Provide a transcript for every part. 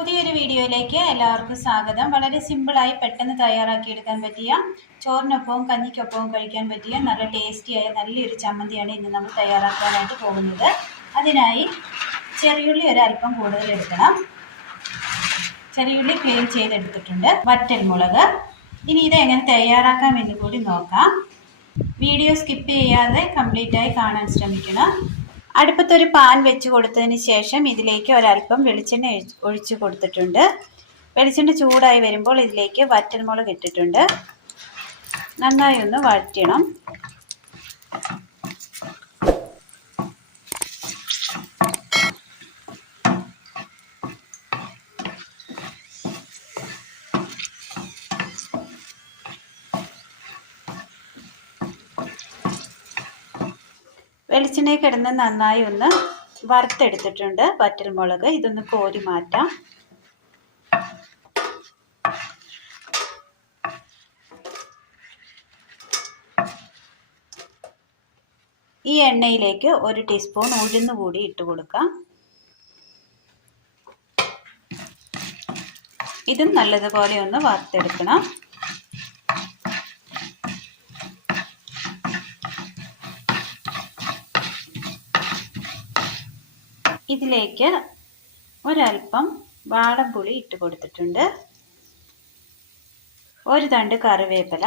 പുതിയൊരു വീഡിയോയിലേക്ക് എല്ലാവർക്കും സ്വാഗതം. വളരെ സിമ്പിളായി പെട്ടെന്ന് തയ്യാറാക്കിയെടുക്കാൻ പറ്റിയ ചോറിനൊപ്പവും കഞ്ഞിക്കൊപ്പവും കഴിക്കാൻ പറ്റിയ നല്ല ടേസ്റ്റിയായ നല്ലൊരു ചമ്മന്തിയാണ് ഇന്ന് നമ്മൾ തയ്യാറാക്കാനായിട്ട് പോകുന്നത്. അതിനായി ചെറിയുള്ളി ഒരല്പം കൂടുതൽ എടുക്കണം. ചെറിയുള്ളി ക്ലീൻ ചെയ്തെടുത്തിട്ടുണ്ട്. വറ്റൽ മുളക്. ഇനി ഇത് എങ്ങനെ തയ്യാറാക്കാം എന്ന് കൂടി നോക്കാം. വീഡിയോ സ്കിപ്പ് ചെയ്യാതെ കംപ്ലീറ്റ് ആയി കാണാൻ ശ്രമിക്കണം. അടുപ്പത്തൊരു പാൻ വെച്ച് കൊടുത്തതിന് ശേഷം ഇതിലേക്ക് ഒരല്പം വെളിച്ചെണ്ണ ഒഴിച്ചു കൊടുത്തിട്ടുണ്ട്. വെളിച്ചെണ്ണ ചൂടായി വരുമ്പോൾ ഇതിലേക്ക് വറ്റൽമുളക് ഇട്ടിട്ടുണ്ട്. നന്നായി ഒന്ന് വഴറ്റണം. വെളിച്ചെണ്ണയിൽ കിടന്ന് നന്നായി ഒന്ന് വറുത്തെടുത്തിട്ടുണ്ട് വറ്റൽമുളക്. ഇതൊന്ന് കോരി മാറ്റാം. ഈ എണ്ണയിലേക്ക് ഒരു ടീസ്പൂൺ ഉഴുന്ന് കൂടി ഇട്ട് കൊടുക്കാം. ഇതും നല്ലതുപോലെ ഒന്ന് വറുത്തെടുക്കണം. ഇതിലേക്ക് ഒരൽപ്പം വാളംപുളി ഇട്ട് കൊടുത്തിട്ടുണ്ട്. ഒരു തണ്ട് കറിവേപ്പില.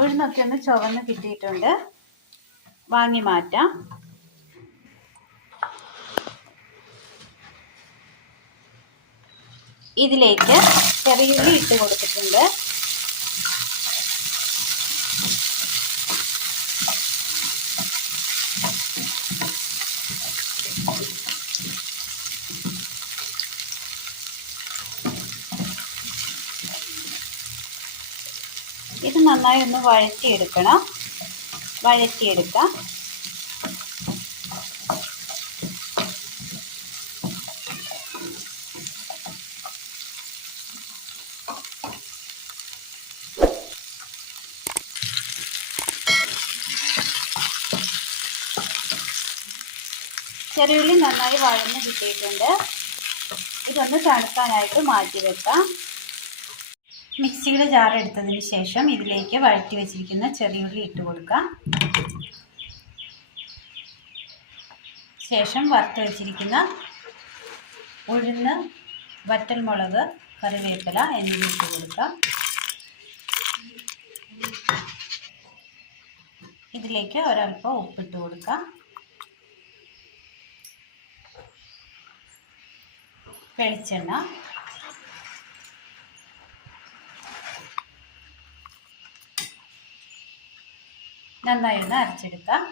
ഉഴുന്നൊക്കെ ഒന്ന് ചുവന്ന് കിട്ടിയിട്ടുണ്ട്. വാങ്ങി മാറ്റാം. ഇതിലേക്ക് ചെറിയുള്ളി ഇട്ട് കൊടുത്തിട്ടുണ്ട്. ഇത് നന്നായി ഒന്ന് വഴറ്റിയെടുക്കണം. വഴറ്റിയെടുക്കാം. ചെറിയുള്ളി നന്നായി വഴന്ന് കിട്ടിയിട്ടുണ്ട്. ഇതൊന്ന് തണുക്കാനായിട്ട് മാറ്റി വെക്കാം. മിക്സിയുടെ ജാർ എടുത്തതിന് ശേഷം ഇതിലേക്ക് വഴറ്റി വെച്ചിരിക്കുന്ന ചെറിയുള്ളി ഇട്ട് കൊടുക്കാം. ശേഷം വറുത്ത് വെച്ചിരിക്കുന്ന ഉഴുന്ന് വറ്റൽമുളക് കറിവേപ്പില എന്നിവ ഇട്ട് കൊടുക്കാം. ഇതിലേക്ക് ഒരൽപ്പം ഉപ്പിട്ട് കൊടുക്കാം. വെളിച്ചെണ്ണ നന്നായി ഒന്ന് അരച്ചെടുക്കാം.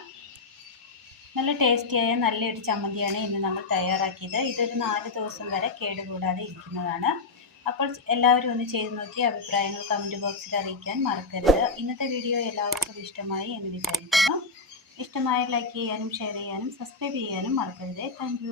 നല്ല ടേസ്റ്റിയായ നല്ലൊരു ചമ്മന്തിയാണ് ഇന്ന് നമ്മൾ തയ്യാറാക്കിയത്. ഇതൊരു നാല് ദിവസം വരെ കേടുകൂടാതെ ഇരിക്കുന്നതാണ്. അപ്പോൾ എല്ലാവരും ഒന്ന് ചെയ്ത് നോക്കി അഭിപ്രായങ്ങൾ കമന്റ് ബോക്സിൽ അറിയിക്കാൻ മറക്കരുത്. ഇന്നത്തെ വീഡിയോ എല്ലാവർക്കും ഇഷ്ടമായി എന്ന് വിചാരിക്കുന്നു. ഇഷ്ടമായ ലൈക്ക് ചെയ്യാനും ഷെയർ ചെയ്യാനും സബ്സ്ക്രൈബ് ചെയ്യാനും മറക്കരുത്. താങ്ക്